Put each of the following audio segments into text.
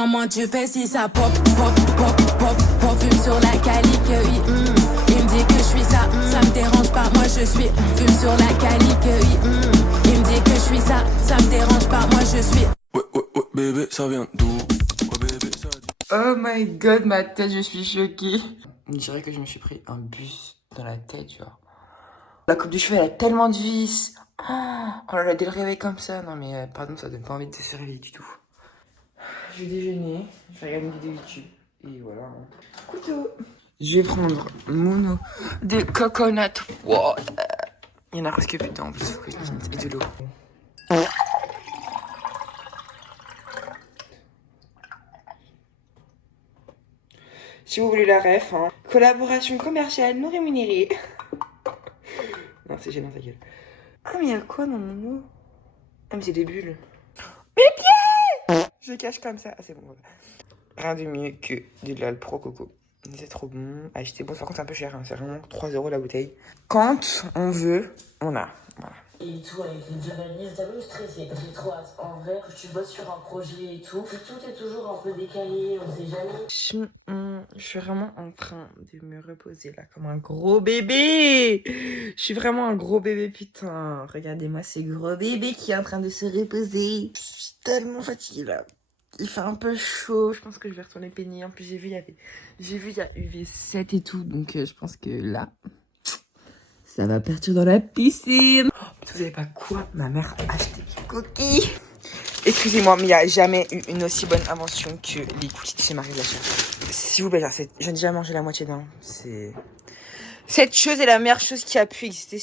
Comment tu fais si ça pop, pop, pop, pop, pop, fume sur la calique, oui, Il me dit que je suis ça, ça me dérange pas, moi je suis, fume sur la calique, oui, Il me dit que je suis ça, ça me dérange pas, moi je suis. Ouais, bébé, ça vient d'où? Ouais, bébé, ça dit... Oh my god, ma tête, je suis choquée. On dirait que je me suis pris un bus dans la tête, genre. La coupe de cheveux, elle a tellement de vis. Oh là là, dès le réveil comme ça. Non mais, pardon, ça donne pas envie de se réveiller du tout. Je vais déjeuner, je vais regarder une vidéo YouTube. Et voilà. Couteau. Je vais prendre mon eau de coconut water. Il y en a presque plus dedans, en plus, faut que je mette de l'eau. Si vous voulez la ref, hein. Collaboration commerciale non rémunérée. Non, c'est gênant, ta gueule. Ah, mais il y a quoi dans mon eau? Ah, mais c'est des bulles. Mes pieds! Je cache comme ça. Ah, c'est bon, voilà. Rien de mieux que de l'al pro coco. C'est trop bon. Acheter, bon, par contre, c'est un peu cher, hein. C'est vraiment 3 € la bouteille. Quand on veut, on a. Voilà. Et tout, avec les journalistes, t'as vu stressé, j'ai trop hâte. En vrai, que tu bosses sur un projet et tout est toujours un peu décalé, on sait jamais. Je suis vraiment en train de me reposer là comme un gros bébé. Je suis vraiment un gros bébé, putain. Regardez-moi ce gros bébé qui est en train de se reposer. Je suis tellement fatiguée là. Il fait un peu chaud, je pense que je vais retourner peigner. En plus j'ai vu il y a UV7 et tout, donc je pense que là ça va partir dans la piscine. Oh, vous savez pas quoi, ma mère a acheté des cookies. Excusez-moi, mais il n'y a jamais eu une aussi bonne invention que les cookies de chez Marie Blachère. S'il vous plaît, j'ai déjà mangé la moitié d'un. Cette chose est la meilleure chose qui a pu exister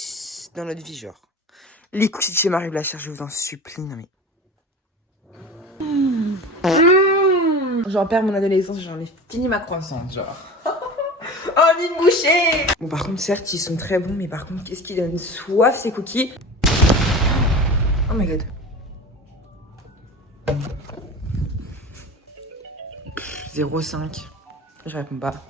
dans notre vie, genre. Les cookies de chez Marie Blachère, je vous en supplie, non mais... J'en perds mon adolescence, j'en ai fini ma croissance, genre. Oh, une bouchée! Bon, par contre, certes, ils sont très bons, mais par contre, qu'est-ce qui donne soif, ces cookies? Oh my god. 0,5. Je réponds pas.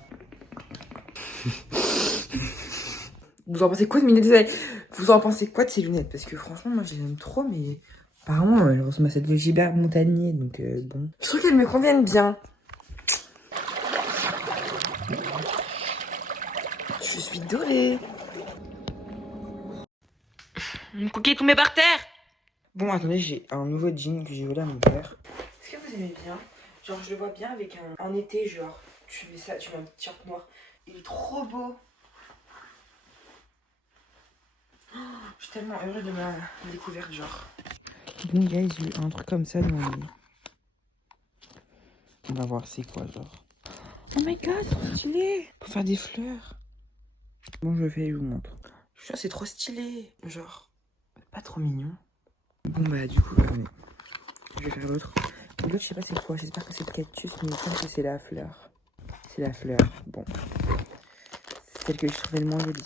Vous en pensez quoi de mes lunettes? Vous en pensez quoi de ces lunettes? Parce que franchement, moi, je les aime trop, mais... Apparemment, elles ressemblent à celle de Gilbert Montagnier, donc bon. Je trouve qu'elles me conviennent bien. Je suis dorée. Mon cookie est tombé par terre. Bon, attendez, j'ai un nouveau jean que j'ai volé à mon père. Est-ce que vous aimez bien? Genre, je le vois bien avec un été, genre, tu mets ça, tu mets un petit t-shirt noir. Il est trop beau. Oh, je suis tellement heureuse de ma découverte, genre. Bon, guys, j'ai eu un truc comme ça dans le... On va voir c'est quoi, genre. Oh my god, trop stylé. Pour faire des fleurs. Bon, je le fais et je vous montre. Je suis sûr, c'est trop stylé. Genre, pas trop mignon. Bon, bah, du coup, je vais faire l'autre. L'autre, je sais pas c'est quoi. J'espère que c'est le cactus, mais il me semble que c'est la fleur. C'est la fleur. Bon. C'est celle que je trouvais le moins jolie.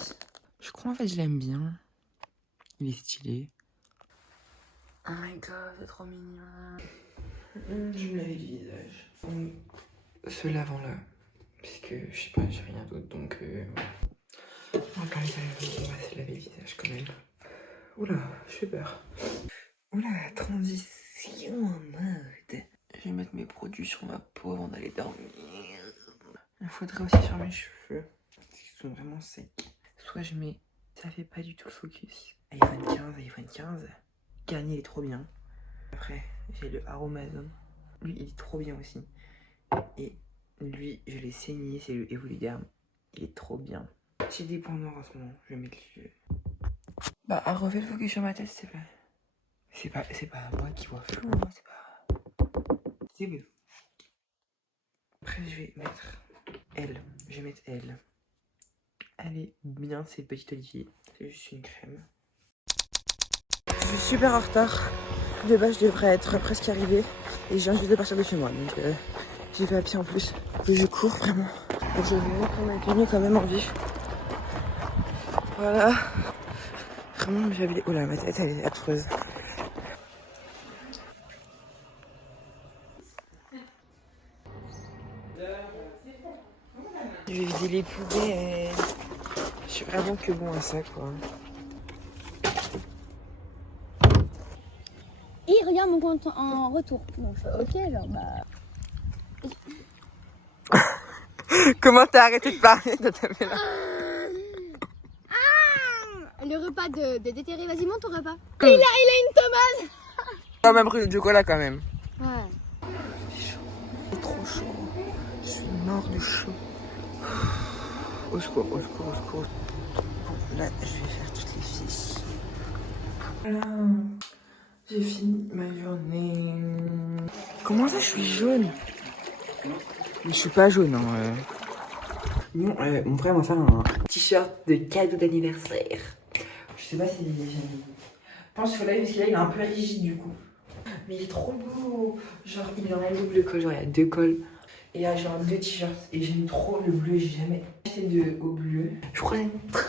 Je crois, en fait, je l'aime bien. Il est stylé. Oh my god, c'est trop mignon. Je me lave le visage. Ce lavant-là. Parce que, je sais pas, j'ai rien d'autre, donc... On va pas on va se laver le visage quand même. Oula, je fais peur. Oula, transition en mode. Je vais mettre mes produits sur ma peau avant d'aller dormir. Il faudrait aussi sur mes cheveux. Ils sont vraiment secs. Soit je mets... Ça fait pas du tout le focus. iPhone 15. Garnier, il est trop bien. Après, j'ai le Aromazone. Lui, il est trop bien aussi. Et lui, je l'ai saigné, c'est le Evoluderm. Il est trop bien. J'ai des points noirs en ce moment, je vais mettre le... Bah, à refaire le focus sur ma tête, c'est pas moi qui vois flou, hein, c'est pas... C'est bon. Après, je vais mettre elle. Je vais mettre elle. Elle est bien, c'est le petit olivier. C'est juste une crème. Je suis super en retard. De base, je devrais être presque arrivée. Et je viens juste de partir de chez moi. Donc, j'ai fait à pied en plus. Et je cours vraiment. Donc, je vais mettre ma tenue quand même en vif. Voilà. Vraiment, j'avais... Oh là, ma tête, elle est affreuse. Je vais vider les poubelles. Je suis vraiment que bon à ça, quoi. Et regarde mon compte en retour. Donc, ok, genre, bah... Comment t'as arrêté de parler de ta là? Le repas de déterré, vas-y monte ton repas. Il a une tomate. Quand même pris du chocolat quand même. Ouais. C'est trop chaud. Je suis mort de chaud. Au secours, au secours, au secours. Bon, là, je vais faire toutes les fiches. Voilà. J'ai fini ma journée. Comment ça, je suis jaune? Mais je suis pas jaune, hein. Bon, mon frère m'a fait un t-shirt de cadeau d'anniversaire. Je sais pas si j'aime. Je pense qu'il faut l'aller parce que là, il est un peu rigide du coup. Mais il est trop beau. Genre, il est dans la double colle. Genre, il y a 2 colles. Et il y a genre 2 t-shirts. Et j'aime trop le bleu. J'ai jamais acheté au bleu. Je crois que j'aime très.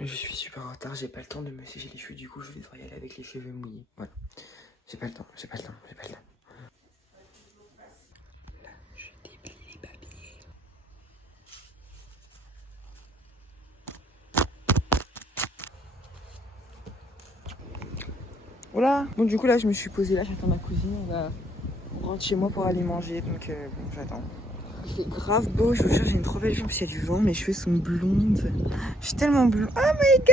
Je suis super en retard. J'ai pas le temps de me sécher les cheveux. Du coup, je vais devoir y aller avec les cheveux mouillés. Voilà. J'ai pas le temps. J'ai pas le temps. J'ai pas le temps. Là, je déplie les papiers. Voilà. Bon, du coup, là, je me suis posée là, j'attends ma cousine. On rentre chez moi pour aller manger. Donc, bon, j'attends. Il fait grave beau. Je vous jure, j'ai une trop belle vue parce qu'il y a du vent. Mes cheveux sont blondes. Je suis tellement blonde. Oh my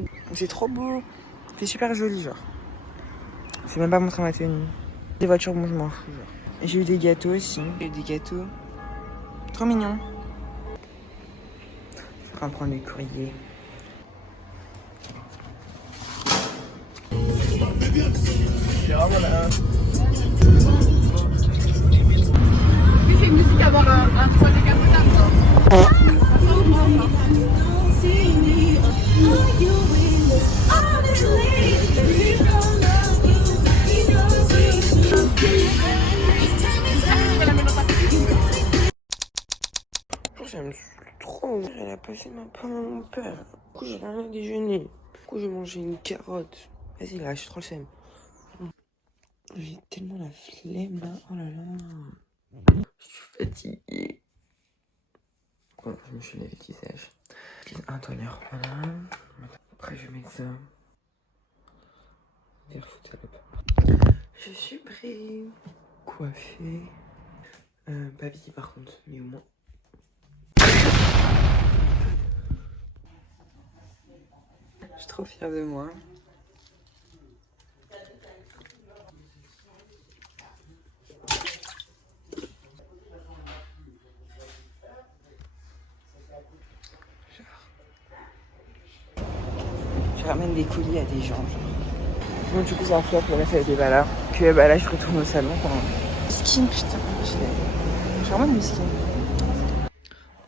god! C'est trop beau. C'est super joli, genre. C'est même pas montré ma tenue. Les voitures, bon, je m'en fous, genre. J'ai eu des gâteaux aussi. J'ai eu des gâteaux. Trop mignon. Je suis en train de prendre des courriers. C'est vraiment là. Oui, c'est une musique avoir un 3 décapotable. J'aime trop. Elle a passé ma pomme à mon père. Du coup, j'ai rien à déjeuner. Du coup, j'ai mangé une carotte. Vas-y, là, je suis trop le seum. J'ai tellement la flemme là. Oh là là. Je suis fatiguée. Bon, je me suis lavé le visage. Un toner, voilà. Après, je vais mettre ça. Barefoot salope. Je suis prêt. Coiffée. Pas habillée par contre, mais au moins. Je suis trop fière de moi. Je ramène des colis à des gens, genre. Bon, du coup, ça flop, là, ça été là. Puis bah, là, je retourne au salon. Skin, putain. J'ai vraiment de skin.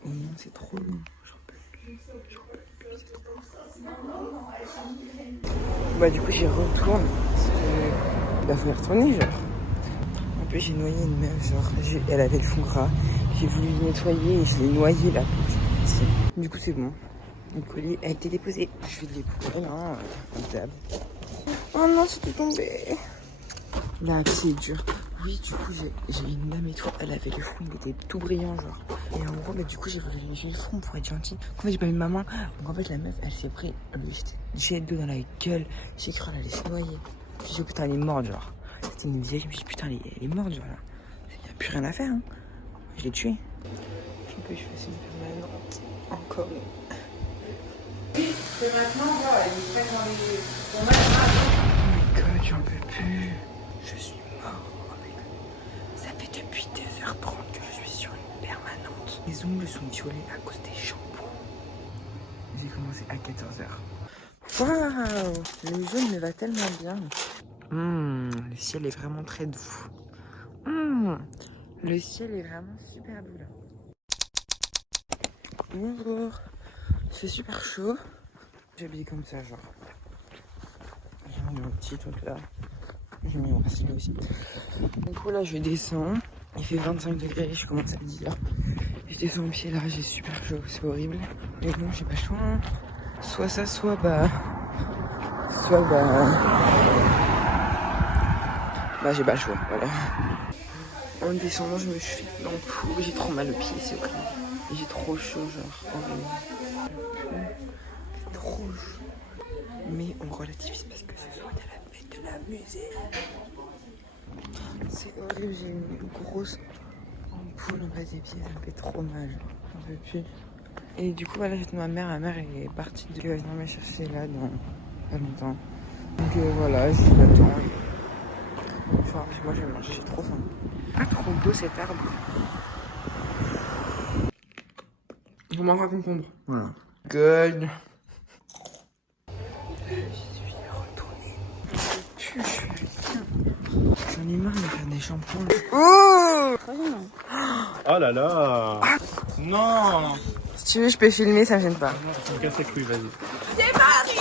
Oh non, c'est trop long. J'en peux plus. C'est trop long. Bah, du coup, j'y retourne. Parce que. Bah, faut y retourner, genre. En plus, j'ai noyé une meuf, genre. Elle avait le fond gras. J'ai voulu nettoyer et je l'ai noyé la peau. Du coup, c'est bon. Le colis a été déposé. Je vais le déposer, hein, comme d'hab. Oh non, c'était tombé. Là, c'est dur. Oui, du coup, j'ai une dame et tout. Elle avait le front, il était tout brillant, genre. Et en gros, bah, du coup, j'ai le front pour être gentille. En fait, j'ai pas mis ma main. Donc, en fait, la meuf, elle s'est pris le jet d'eau dans la gueule. J'ai cru qu'elle allait se noyer. Je me suis dit, putain, elle est morte, genre. C'était une vieille. Je me suis dit, putain, elle est morte, genre là. Il n'y a plus rien à faire, hein. Je l'ai tuée. Faut que je fasse une permanente. Encore une. C'est maintenant, voilà, il est pas dans les. Oh my god, j'en peux plus. Je suis mort. Oh my god. Ça fait depuis 2h30 que je suis sur une permanente. Mes ongles sont violets à cause des shampoings. J'ai commencé à 14h. Waouh, le jaune me va tellement bien. Le ciel est vraiment très doux. Le ciel est vraiment super doux là. Bonjour. C'est super chaud. J'ai habillé comme ça, genre. J'ai mis mon petit truc là. J'ai mis mon stylo aussi. Du coup, là, je descends. Il fait 25 degrés, je commence à le dire. Je descends au pied là, j'ai super chaud, c'est horrible. Mais bon, j'ai pas le choix. Hein. Soit ça, soit bah, j'ai pas le choix, voilà. En descendant, je me suis fait dans le fou. J'ai trop mal au pied, c'est horrible. J'ai trop chaud, genre. Horrible. Trop chaud. Mais on relativise parce que ce soir il y a la fête de la musique. C'est horrible, j'ai une grosse ampoule en bas des pieds, ça me fait trop mal. J'en peux plus. Et du coup, voilà, j'attends ma mère. Ma mère est partie. Elle va venir me chercher là dans pas longtemps. Donc voilà, je l'attends. Enfin, moi, je vais manger, j'ai trop faim. Pas trop beau cet arbre. Je mange un concombre. Voilà. Good. Je suis retournée. J'en ai marre de faire des shampoings. Oh! Oh là là. Non. Si tu veux, je peux filmer, ça me gêne pas. Tu me casses la couille, vas-y.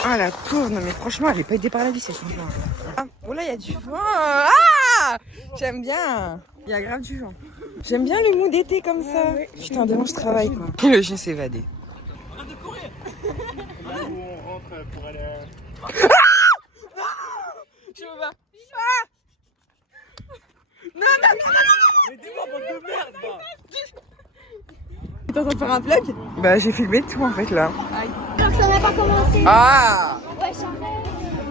Oh la pauvre, non mais franchement, elle est pas aidée par la vie, cette chanson. Ah, oh là, il y a du vent. Ah! J'aime bien. Il y a grave du vent. J'aime bien le mood d'été comme ça. Putain, demain je travaille quoi. Et le chien s'est évadé. Là où on rentre pour aller. Je veux pas. Ah! Non. Aidez-moi, bande de merde, là. T'es en train de faire un vlog? Bah j'ai filmé tout en fait là. Alors que ça n'a pas commencé. Ah! Ouais, j'arrête.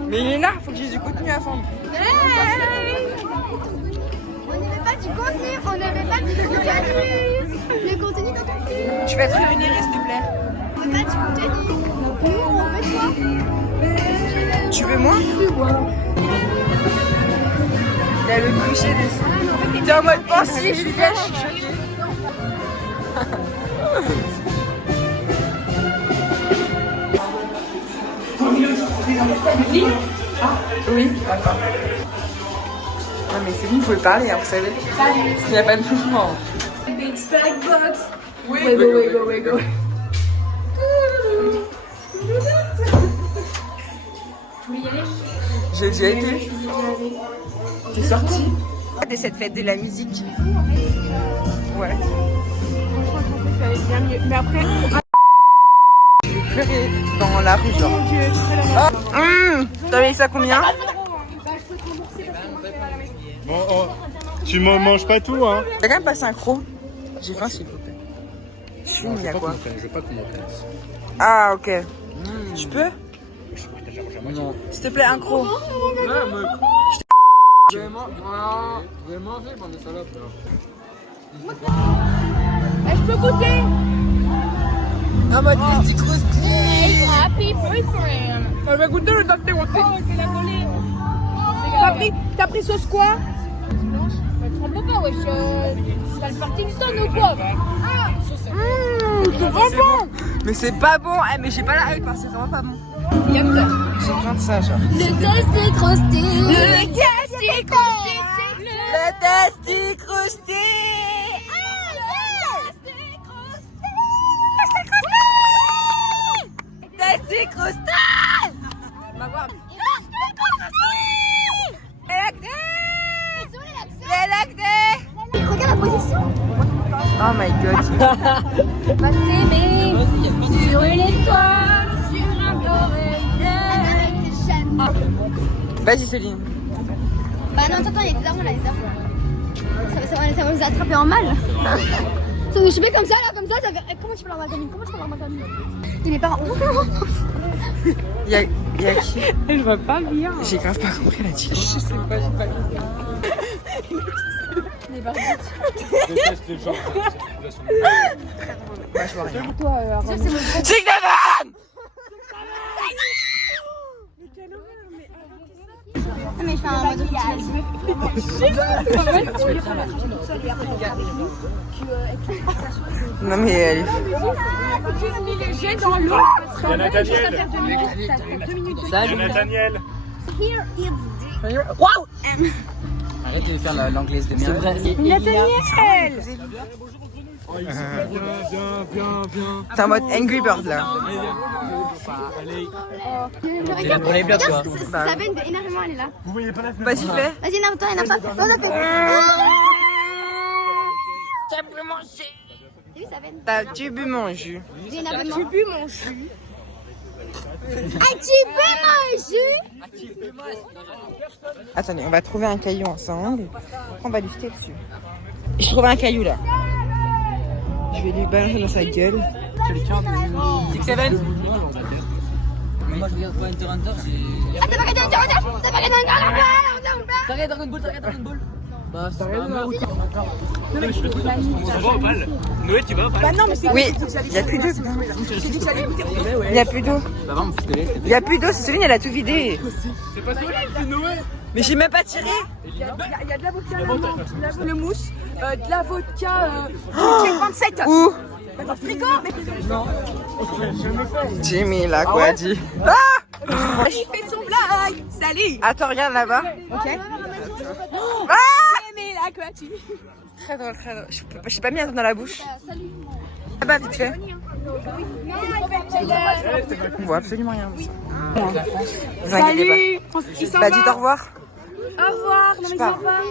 Mais il est là, faut que j'ai du contenu à fond. On n'avait pas du contenu, on n'avait pas du contenu. Le contenu dans ton film. Tu vas être rémunéré s'il te plaît. On veut pas du contenu. Nous, on veut toi. Tu veux moi? Il a le cliché dessus. T'es en mode pensif, Juliette, je suis choquée. Oui, d'accord. Non mais c'est bon, vous pouvez parler, hein, vous savez. S'il n'y a pas de mouvement. Big stack box. Oui, Wiggle. J'ai déjà été. T'es sortie de cette fête de la musique. Ouais. Ça allait bien mieux. Mais après, J'ai pleuré dans la rue, genre. Oh, t'as mis ça combien? Bon, oh. Tu m'en manges pas tout, hein. T'as quand même pas synchro. J'ai faim s'il vous plaît. Je suis il y a quoi? Je veux pas qu'on m'entende. Ah ok. Je peux? Non. S'il te plaît, un croc. Vous allez manger, bande de salopes. Je peux goûter. En mode petit croustillant. Hey, happy boyfriend. on va goûter le tâté aussi. Oh, c'est la volée. T'as pris sauce quoi? Mais tremble pas, wesh. T'as le Parkinson ou quoi? C'est bon. Mais c'est pas bon. Eh, mais j'ai pas la hype, c'est vraiment pas bon. J'ai besoin de ça, genre. Le test est crusté. Le test est crusté. Le testi crousté. Testi crousté. On va voir. Les lactés. Regarde la position. Oh my god. Va t'aimer sur une étoile, sur un oreiller. Vas-y Céline. Bah non, attends, il y a des arbres là, les arbres. Ça va nous attraper en mal. Si je mets comme ça, là, comme ça fait... Comment tu peux l'avoir Camille? Comment tu peux l'avoir Camille? Il est pas... Y'a qui? Je vois pas bien. J'ai grave pas compris la dit. Je sais pas, j'ai pas compris. Je déteste les gens. Moi je vois rien. C'est mais je fais un mode Non mais elle est... J'ai dans l'eau. Il y a Nathaniel. Il y a Nathaniel. Arrêtez de faire l'anglaise de merde. Nathaniel. Viens. C'est en mode Angry Bird là. Pour les blocs, quoi. Sa veine d'énervement, elle est là. Vous voyez pas la fenêtre? Vas-y fais. Vas-y, énerve-toi, énerve-toi. T'as bu mon jus. T'as vu sa veine? T'as-tu bu mon jus? D'énervement. J'ai bu mon jus. As-tu bu mon jus? Attendez, on va trouver un caillou ensemble. Après on va lui jeter dessus. J'ai trouvé un caillou là. Je vais lui balancer dans sa gueule. Six Seven. Moi je regarde pas Hunter x Hunter, Ah, t'as pas regardé un T'as pas regardé un T'arrêtes Dragon Ball. Bah, c'est pas mal. On va au bal. Noé, tu vas au bal? Bah non, mais c'est. Oui, il y a plus d'eau. Il y a plus d'eau. Bah, vraiment, parce que là, Il y a plus d'eau, c'est Céline, elle a tout vidé. C'est pas Soleil, c'est Noé. Mais j'ai même pas tiré. Il y a de l'avocat à la menthe, le mousse, de la vodka, 27. Où? Dans le frigo, mais Jimmy, là, quoi, dit. il fait son blague. Salut. Attends, regarde là-bas. Ok. Ah Mais là, quoi, tu. Très drôle, très drôle. Je sais pas mis un truc dans la bouche. Là-bas, vite fait. On voit absolument rien. Vous inquiétez pas. Il s'en Bah, va. dites au revoir. Au revoir. Non, mais il s'en pars. va.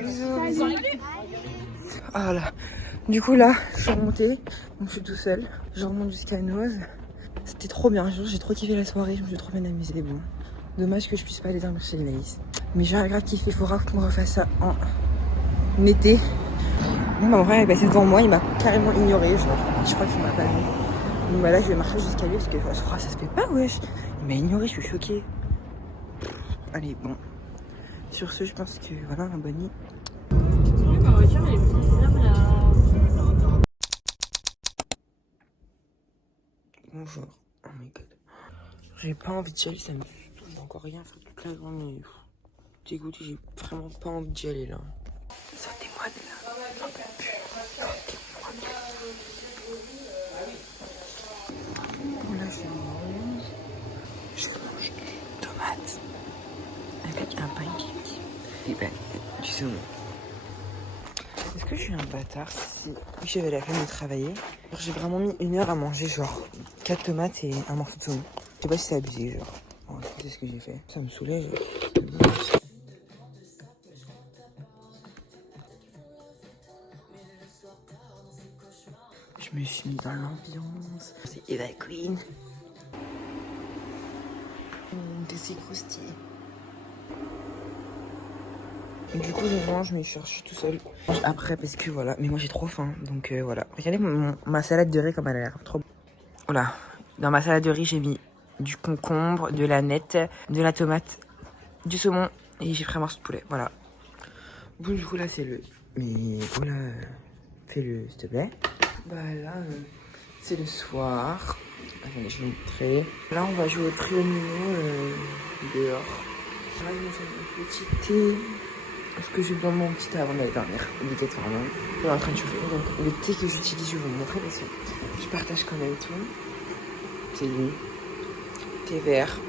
Bisous, bisous. Ah là. Du coup, là, je suis remontée. Donc, je suis tout seul. Je remonte jusqu'à Noz. C'était trop bien. J'ai trop kiffé la soirée. Je me suis trop bien amusée. Bon. Dommage que je puisse pas aller dormir chez les Naïs. Mais j'ai grave kiffé. Il faudra qu'on refasse ça en été. Bon, bah, mon frère est passé devant moi. Il m'a carrément ignoré. Genre, je crois qu'il m'a pas vu. Donc, bah, là, je vais marcher jusqu'à lui parce que je crois que ça se fait pas, wesh. Il m'a ignoré. Je suis choquée. Allez, bon. Sur ce, je pense que voilà, un bonne nuit. Bonjour. Oh my god. J'ai pas envie d'y aller, ça me saoule. J'ai encore rien fait toute la journée. Dégoûté, j'ai vraiment pas envie d'y aller là. Sortez-moi de là. J'en peux plus. Sortez-moi de là. Bon, là, je mange une tomate avec un pancake. Et ben, du saumon. Est-ce que je suis un bâtard si j'avais la flemme de travailler? J'ai vraiment mis 1 heure à manger genre 4 tomates et un morceau de saumon. Je sais pas si c'est abusé genre. Oh, c'est ce que j'ai fait. Ça me soulage. Je me suis mis dans l'ambiance. C'est Eva Queen. De ces croustilles. Du coup, je mange, mais je cherche tout seul. Après, parce que voilà. Mais moi, j'ai trop faim. Donc voilà. Regardez ma salade de riz comme elle a l'air. Trop. Voilà. Dans ma salade de riz, j'ai mis du concombre, de la nette, de la tomate, du saumon. Et j'ai pris un morceau de poulet. Voilà. Bon, du coup, là, c'est le. Mais voilà. Fais-le, s'il te plaît. Bah là, c'est le soir. Attendez, je vais montrer. Là, on va jouer au triomino dehors. Là, je vais faire un petit thé. Parce que j'ai besoin de mon petit thé avant d'aller dormir. Obligatoirement. Je suis en train de chauffer. Donc, le thé que j'utilise, je vais vous montrer parce que je partage quand même tout. C'est lui. Thé vert.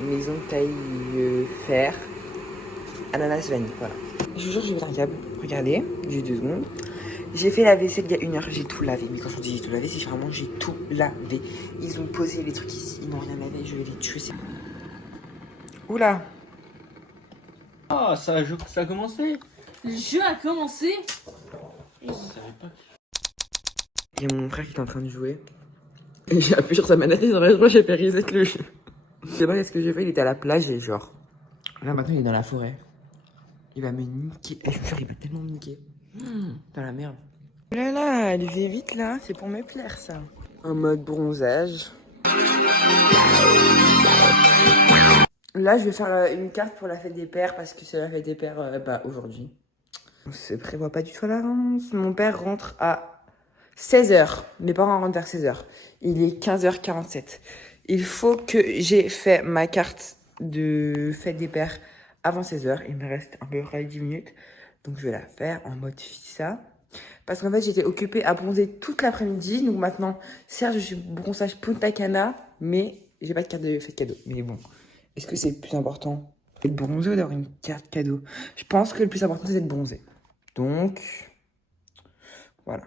Maison de taille fer. Ananas vanille. Voilà. Je vous jure, j'ai un câble. Regardez, j'ai 2 secondes. J'ai fait la vaisselle il y a 1 heure, j'ai tout lavé. Mais quand je vous dis j'ai tout lavé, c'est vraiment j'ai tout lavé. Ils ont posé les trucs ici, ils n'ont rien lavé, je vais les tuer. Oula. Ah, ça a commencé. Le jeu a commencé. Je savais pas. Il y a mon frère qui est en train de jouer. Et j'ai appuyé sur sa manette et moi j'ai fait reset le jeu. Je sais pas ce que j'ai fait, il était à la plage et genre. Là maintenant il est dans la forêt. Il va me niquer. Et je me jure, il va tellement me niquer. Dans la merde. Là là, elle fait vite là, c'est pour me plaire ça. En mode bronzage. Là je vais faire une carte pour la fête des pères parce que c'est la fête des pères aujourd'hui. On se prévoit pas du tout à l'avance. Mon père rentre à 16h. Mes parents rentrent vers 16h. Il est 15h47. Il faut que j'ai fait ma carte de fête des pères avant 16h. Il me reste à peu près 10 minutes. Donc je vais la faire en mode fissa. Parce qu'en fait j'étais occupée à bronzer toute l'après-midi. Donc maintenant, certes je suis bronzage Punta Cana. Mais j'ai pas de carte de fête cadeau. Mais bon, est-ce que c'est le plus important d'être bronzé ou d'avoir une carte cadeau? Je pense que le plus important c'est d'être bronzé. Donc, voilà.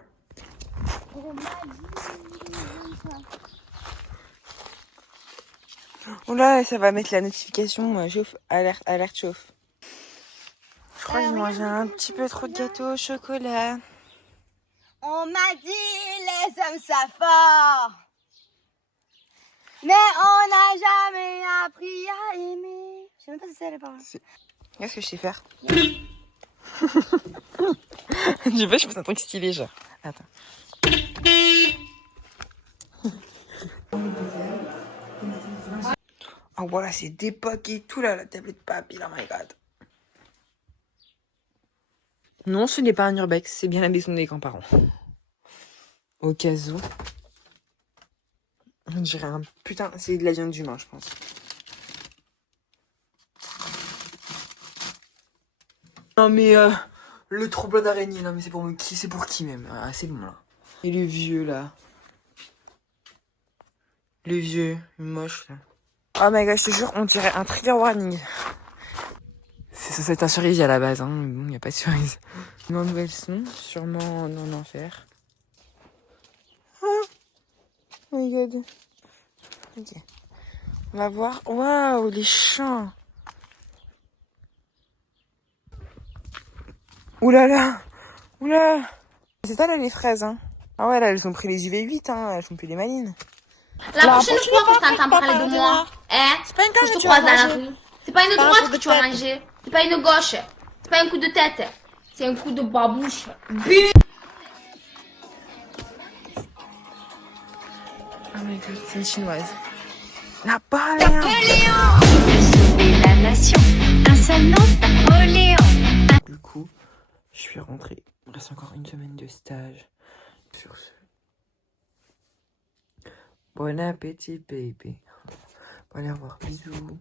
Oh là, ça va mettre la notification chauffe, alerte chauffe. Je crois que j'ai mangé un petit peu trop de gâteau au chocolat. On m'a dit les hommes ça fort. Mais on n'a jamais appris à aimer. Je sais même pas si c'est les paroles. Regarde ce que je sais faire. Je fais un truc stylé genre. Attends. Oh voilà, c'est d'époque et tout là, la tablette papy, oh my god. Non, ce n'est pas un urbex, c'est bien la maison des grands-parents. Au cas où. On dirait un putain, c'est de la viande d'humain, je pense. Non mais le trompe-l'œil d'araignée, non mais c'est pour qui, c'est pour qui même? Ah, c'est bon là. Et le vieux là. Le vieux, moche là. Oh my god, je te jure, on dirait un trigger warning. C'est censé être un cerise à la base, hein, mais bon, y a pas de cerise. Une nouvelle son, sûrement en enfer. Oh my god. Ok. On va voir. Waouh, les champs. Oulala. Oulala. C'est ça là les fraises, hein. Ah ouais, là, elles ont pris les UV8, hein. Elles sont plus les malines. La prochaine fois que tu entends parler de moi, C'est pas une que je te croise dans la rue, c'est pas une droite que tu vas manger, c'est pas une gauche, c'est pas un coup de tête, c'est un coup de babouche. Oh my god, c'est une chinoise. Napoléon. Sauver la nation, un seul nom, Napoléon. Du coup, je suis rentrée. Il me reste encore une semaine de stage. Sur ce. Bon appétit, baby. Bon, allez, au revoir. Bisous.